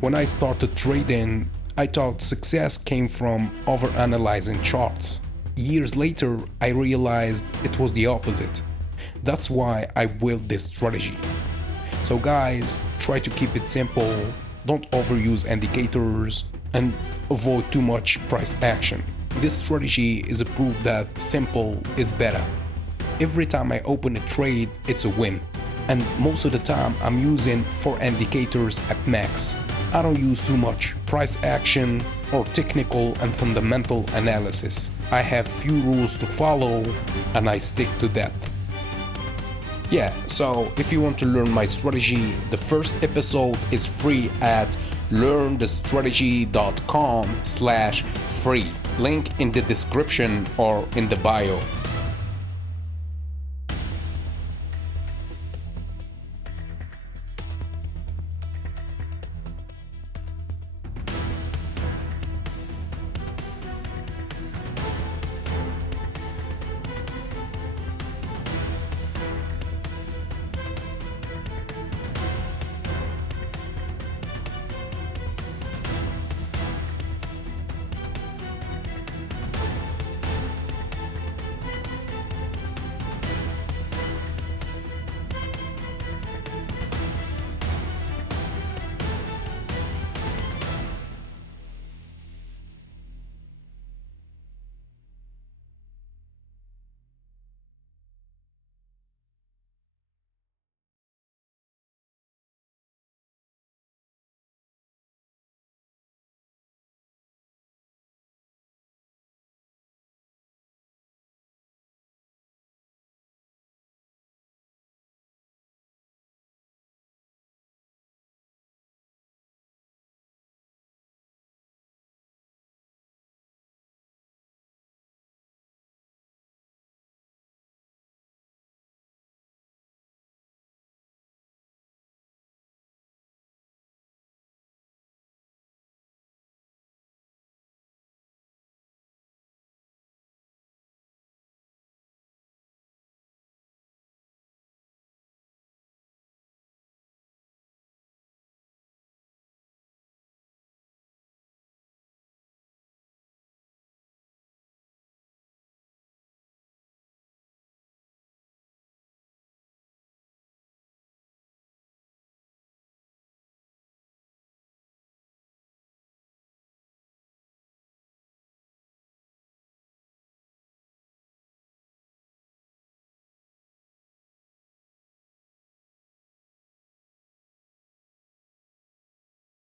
When I started trading, I thought success came from overanalyzing charts. Years later, I realized it was the opposite. That's why I built this strategy. So guys, try to keep it simple, don't overuse indicators, and avoid too much price action. This strategy is a proof that simple is better. Every time I open a trade, it's a win. And most of the time, I'm using 4 indicators at max. I don't use too much price action or technical and fundamental analysis. I have few rules to follow and I stick to that. Yeah, so if you want to learn my strategy, the first episode is free at learnthestrategy.com/free. Link in the description or in the bio.